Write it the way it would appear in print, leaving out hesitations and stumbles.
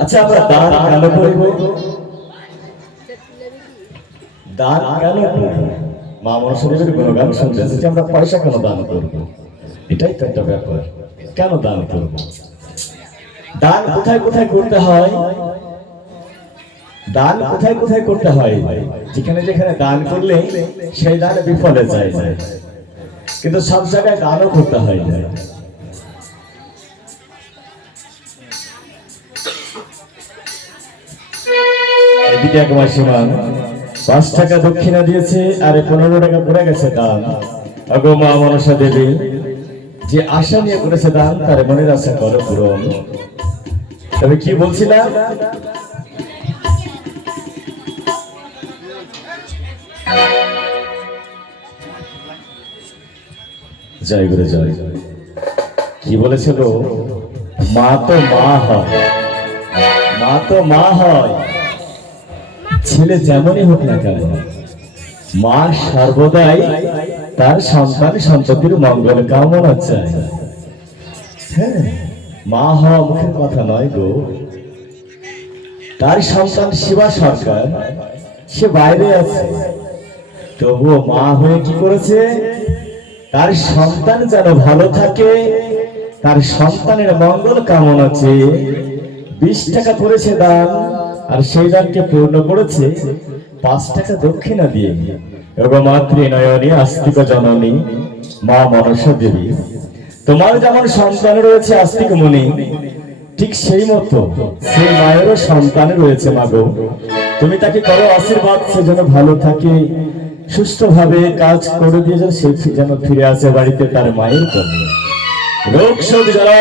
আচ্ছা, আমরা দান কেন করব? দান কেন করব? মা মনসাদেবীর গুণগান শুনতে যে আমরা পয়সা কেন দান করব? এটাই তো একটা ব্যাপার। কেন দান করব? দান কোথায় কোথায় করতে হয়? দান কোথায় কোথায় করতে হয়? যেখানে যেখানে দান করলে সেই দান বিফলে যায়, কিন্তু সব জায়গায় দানও করতে হয় না। এদিকে এক মাসিমা 5 টাকা দক্ষিণা দিয়েছে, আর 15 টাকা পড়ে গেছে দান। আগো মা মনসা দেবী, যে আশা নিয়ে করেছে দান তার মনের আশা করো পূরণ। তবে কি বলছিলাম, জয় গুরু জয়। কি বলেছিল, মা তো মা হয়, মা তো মা হয়, ছেলে যেমনই হোক না কেন মা সর্বদাই তার সন্তান সন্ততির মঙ্গল কামনা চায়। হ্যাঁ, মা হওয়া মুখের কথা নয় গো। তার সন্তান শিবা সরকার, সে বাইরে আছে, তবুও মা হয়ে কি করেছে, তার সন্তান যেন ভালো থাকে, তার সন্তানের মঙ্গল কামনা চেয়ে 20 টাকা করেছে দান, আর সেই দানকে পূর্ণ করেছে 5 টাকা দক্ষিণা দিয়ে। মাতৃ নয়নী আস্তিক জননী মা মনসা দেবী, তোমার যেমন সন্তান রয়েছে আস্তিক মুনি, ঠিক সেই মতো সেই মায়েরও সন্তান রয়েছে। মাগো, তুমি তাকে করো আশীর্বাদ, সে যেন ভালো থাকে, সুস্থভাবে কাজ করে দিয়ে সে যেন ফিরে আসে বাড়িতে তার মায়ের জন্য। রোগ শোক জ্বালা